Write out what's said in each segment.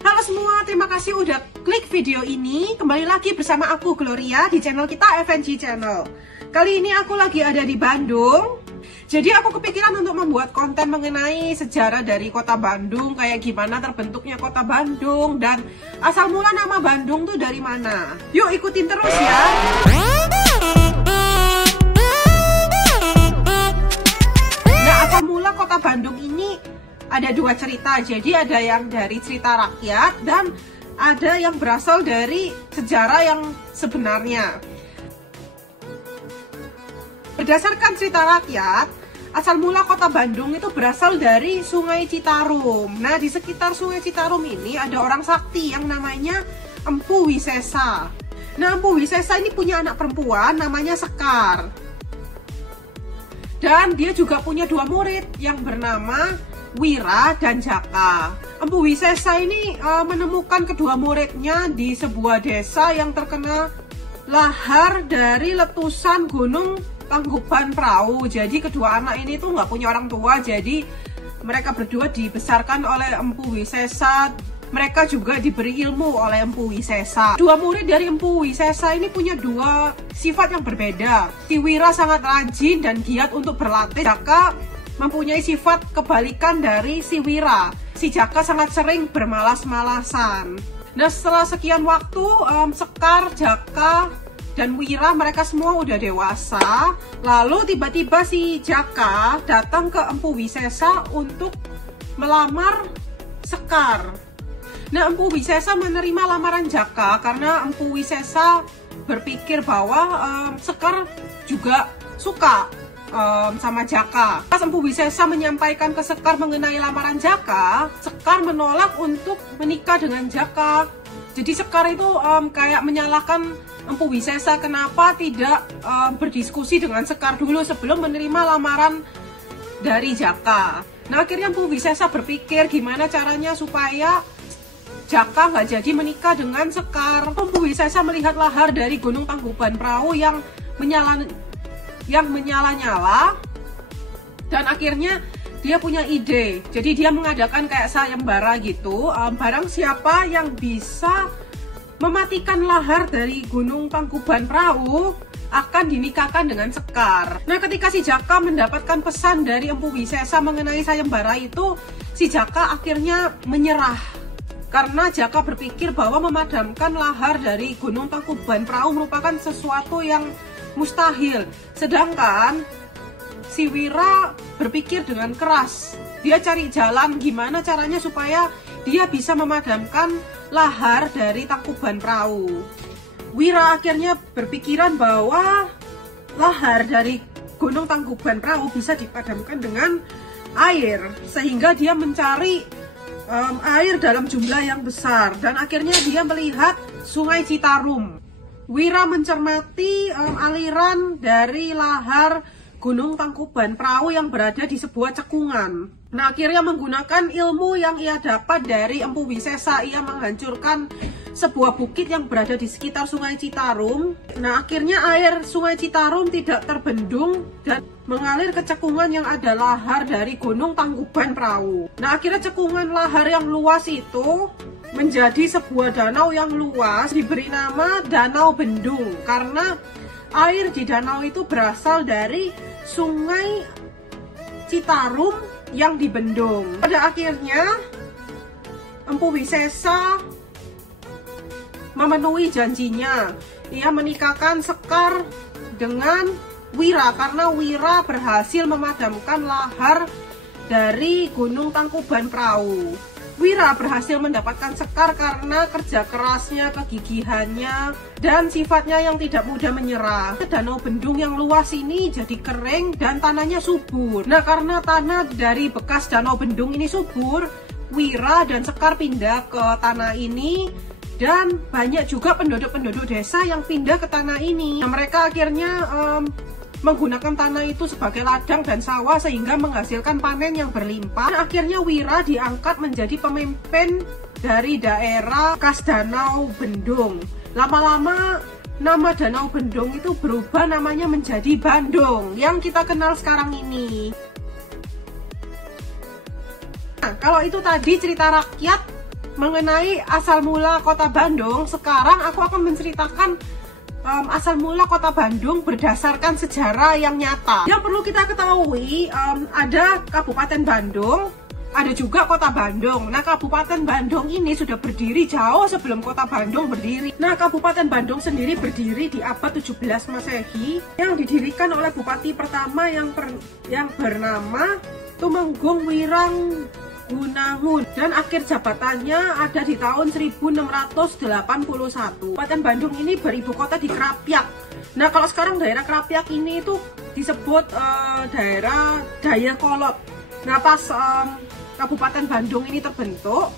Halo semua, terima kasih udah klik video ini. Kembali lagi bersama aku Gloria di channel kita FNG Channel. Kali ini aku lagi ada di Bandung. Jadi aku kepikiran untuk membuat konten mengenai sejarah dari kota Bandung, kayak gimana terbentuknya kota Bandung dan asal mula nama Bandung tuh dari mana. Yuk ikutin terus ya. Nah, asal mula kota Bandung ini ada dua cerita. Jadi ada yang dari cerita rakyat dan ada yang berasal dari sejarah yang sebenarnya. Berdasarkan cerita rakyat, asal mula kota Bandung itu berasal dari Sungai Citarum. Nah, di sekitar Sungai Citarum ini ada orang sakti yang namanya Empu Wisesa. Nah, Empu Wisesa ini punya anak perempuan namanya Sekar. Dan dia juga punya dua murid yang bernama Wira dan Jaka. Empu Wisesa ini menemukan kedua muridnya di sebuah desa yang terkena lahar dari letusan gunung Tangkuban Perahu. Jadi kedua anak ini tuh nggak punya orang tua, jadi mereka berdua dibesarkan oleh Empu Wisesa. Mereka juga diberi ilmu oleh Empu Wisesa. Dua murid dari Empu Wisesa ini punya dua sifat yang berbeda. Si Wira sangat rajin dan giat untuk berlatih. Jaka mempunyai sifat kebalikan dari si Wira. Si Jaka sangat sering bermalas-malasan. Nah, setelah sekian waktu, Sekar, Jaka, dan Wira mereka semua udah dewasa. Lalu tiba-tiba si Jaka datang ke Empu Wisesa untuk melamar Sekar. Nah, Empu Wisesa menerima lamaran Jaka karena Empu Wisesa berpikir bahwa Sekar juga suka sama Jaka. Pas Empu Wisesa menyampaikan ke Sekar mengenai lamaran Jaka, Sekar menolak untuk menikah dengan Jaka. Jadi Sekar itu kayak menyalahkan Empu Wisesa kenapa tidak berdiskusi dengan Sekar dulu sebelum menerima lamaran dari Jaka. Nah, akhirnya Empu Wisesa berpikir gimana caranya supaya Jaka nggak jadi menikah dengan Sekar. Empu Wisesa melihat lahar dari Gunung Tangkuban Perahu yang menyala-nyala, dan akhirnya dia punya ide. Jadi dia mengadakan kayak sayembara gitu, barang siapa yang bisa mematikan lahar dari Gunung Tangkuban Perahu akan dinikahkan dengan Sekar. Nah, ketika si Jaka mendapatkan pesan dari Empu Wisesa mengenai sayembara itu, si Jaka akhirnya menyerah. Karena Jaka berpikir bahwa memadamkan lahar dari Gunung Tangkuban Perahu merupakan sesuatu yang mustahil. Sedangkan si Wira berpikir dengan keras. Dia cari jalan gimana caranya supaya dia bisa memadamkan lahar dari Tangkuban Perahu. Wira akhirnya berpikiran bahwa lahar dari Gunung Tangkuban Perahu bisa dipadamkan dengan air, sehingga dia mencari air dalam jumlah yang besar, dan akhirnya dia melihat Sungai Citarum. Wira mencermati aliran dari lahar Gunung Tangkuban Perahu yang berada di sebuah cekungan. Nah, akhirnya menggunakan ilmu yang ia dapat dari Empu Wisesa, ia menghancurkan sebuah bukit yang berada di sekitar Sungai Citarum. Nah, akhirnya air Sungai Citarum tidak terbendung dan mengalir ke cekungan yang ada lahar dari Gunung Tangkuban Perahu. Nah, akhirnya cekungan lahar yang luas itu menjadi sebuah danau yang luas, diberi nama Danau Bendung karena air di danau itu berasal dari Sungai Citarum yang dibendung. Pada akhirnya Empu Wisesa memenuhi janjinya. Ia menikahkan Sekar dengan Wira karena Wira berhasil memadamkan lahar dari Gunung Tangkuban Perahu. Wira berhasil mendapatkan Sekar karena kerja kerasnya, kegigihannya, dan sifatnya yang tidak mudah menyerah. Danau Bendung yang luas ini jadi kering dan tanahnya subur. Nah, karena tanah dari bekas Danau Bendung ini subur, Wira dan Sekar pindah ke tanah ini, dan banyak juga penduduk-penduduk desa yang pindah ke tanah ini. Nah, mereka akhirnya menggunakan tanah itu sebagai ladang dan sawah sehingga menghasilkan panen yang berlimpah. Dan akhirnya Wira diangkat menjadi pemimpin dari daerah bekas Danau Bendung. Lama-lama nama Danau Bendung itu berubah namanya menjadi Bandung yang kita kenal sekarang ini. Nah, kalau itu tadi cerita rakyat mengenai asal mula kota Bandung, sekarang aku akan menceritakan asal mula kota Bandung berdasarkan sejarah yang nyata. Yang perlu kita ketahui, ada Kabupaten Bandung, ada juga kota Bandung. Nah, Kabupaten Bandung ini sudah berdiri jauh sebelum kota Bandung berdiri. Nah, Kabupaten Bandung sendiri berdiri di abad 17 Masehi yang didirikan oleh bupati pertama yang bernama Tumenggung Wirang Gunangun, dan akhir jabatannya ada di tahun 1681. Kabupaten Bandung ini beribu kota di Krapyak. Nah, kalau sekarang daerah Krapyak ini itu disebut daerah Dayakolot. Nah, pas Kabupaten Bandung ini terbentuk,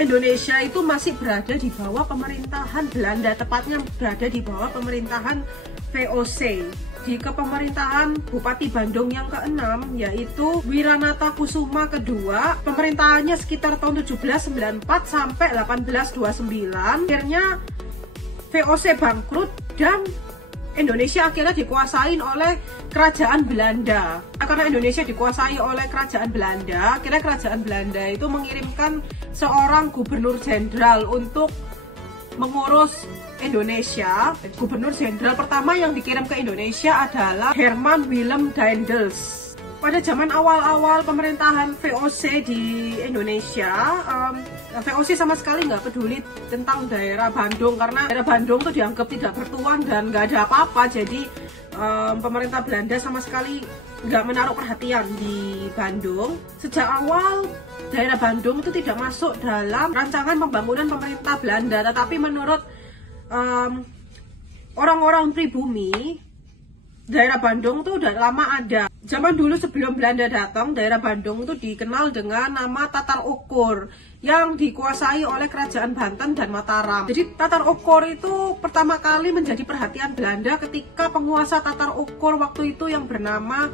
Indonesia itu masih berada di bawah pemerintahan Belanda, tepatnya berada di bawah pemerintahan VOC. Di kepemerintahan Bupati Bandung yang ke-6, yaitu Wiranata Kusuma kedua, pemerintahannya sekitar tahun 1794 sampai 1829. Akhirnya VOC bangkrut dan Indonesia akhirnya dikuasain oleh kerajaan Belanda. Karena Indonesia dikuasai oleh kerajaan Belanda, akhirnya kerajaan Belanda itu mengirimkan seorang gubernur jenderal untuk mengurus Indonesia. Gubernur jenderal pertama yang dikirim ke Indonesia adalah Herman Willem Daendels. Pada zaman awal-awal pemerintahan VOC di Indonesia, VOC sama sekali nggak peduli tentang daerah Bandung, karena daerah Bandung itu dianggap tidak bertuan dan nggak ada apa-apa. Jadi pemerintah Belanda sama sekali nggak menaruh perhatian di Bandung. Sejak awal daerah Bandung itu tidak masuk dalam rancangan pembangunan pemerintah Belanda, tetapi menurut orang-orang pribumi, daerah Bandung tuh udah lama ada. Zaman dulu sebelum Belanda datang, daerah Bandung itu dikenal dengan nama Tatar Ukur yang dikuasai oleh kerajaan Banten dan Mataram. Jadi Tatar Ukur itu pertama kali menjadi perhatian Belanda ketika penguasa Tatar Ukur waktu itu yang bernama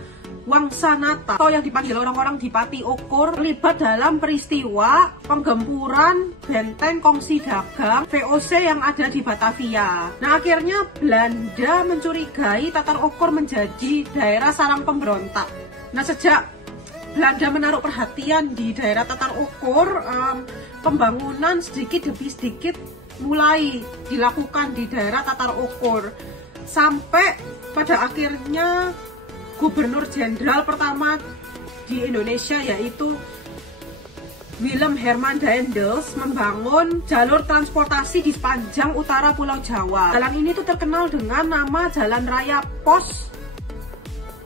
Wangsanata, atau yang dipanggil orang-orang Dipati Ukur, terlibat dalam peristiwa penggempuran benteng Kongsi Dagang VOC yang ada di Batavia. Nah, akhirnya Belanda mencurigai Tatar Ukur menjadi daerah sarang pemberontak. Nah, sejak Belanda menaruh perhatian di daerah Tatar Ukur, pembangunan sedikit demi sedikit mulai dilakukan di daerah Tatar Ukur, sampai pada akhirnya Gubernur Jenderal pertama di Indonesia, yaitu Willem Herman Daendels, membangun jalur transportasi di sepanjang utara Pulau Jawa. Jalan ini tuh terkenal dengan nama Jalan Raya Pos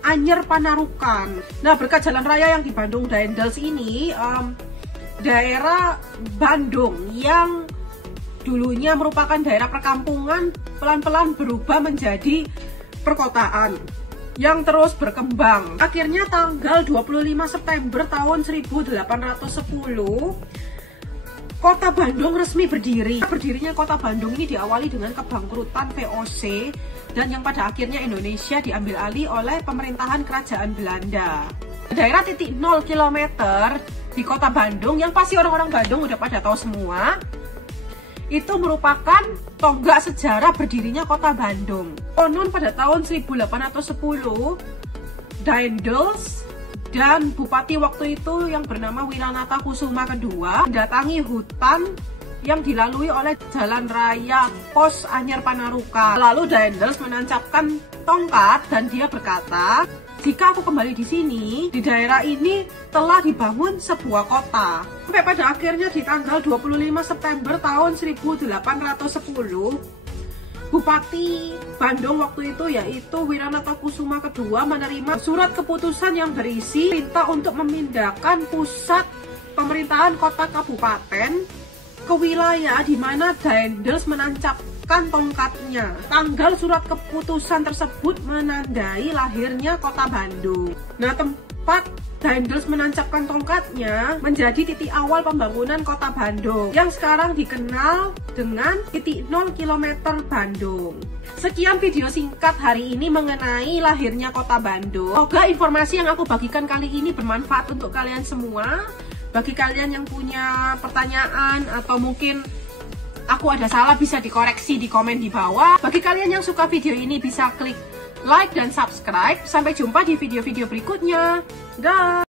Anyer Panarukan. Nah, berkat jalan raya yang di Bandung Daendels ini, daerah Bandung yang dulunya merupakan daerah perkampungan pelan-pelan berubah menjadi perkotaan yang terus berkembang. Akhirnya tanggal 25 September tahun 1810, Kota Bandung resmi berdiri. Berdirinya Kota Bandung ini diawali dengan kebangkrutan VOC, dan yang pada akhirnya Indonesia diambil alih oleh pemerintahan kerajaan Belanda. Daerah titik 0 km di Kota Bandung, yang pasti orang-orang Bandung udah pada tahu semua, itu merupakan tonggak sejarah berdirinya Kota Bandung. Konon pada tahun 1810, Daendels dan bupati waktu itu yang bernama Wiranata Kusuma kedua mendatangi hutan yang dilalui oleh jalan raya Pos Anyer Panarukan. Lalu Daendels menancapkan tongkat dan dia berkata, "Jika aku kembali di sini, di daerah ini telah dibangun sebuah kota." Sampai pada akhirnya di tanggal 25 September tahun 1810, Bupati Bandung waktu itu, yaitu Wiranata Kusuma kedua, menerima surat keputusan yang berisi perintah untuk memindahkan pusat pemerintahan kota kabupaten ke wilayah di mana Daendels menancapkan tongkatnya. Tanggal surat keputusan tersebut menandai lahirnya Kota Bandung. Nah, tempat Daendels menancapkan tongkatnya menjadi titik awal pembangunan Kota Bandung yang sekarang dikenal dengan titik 0 km Bandung. Sekian video singkat hari ini mengenai lahirnya Kota Bandung. Semoga informasi yang aku bagikan kali ini bermanfaat untuk kalian semua. Bagi kalian yang punya pertanyaan atau mungkin aku ada salah, bisa dikoreksi di komen di bawah. Bagi kalian yang suka video ini bisa klik like dan subscribe. Sampai jumpa di video-video berikutnya. Dah.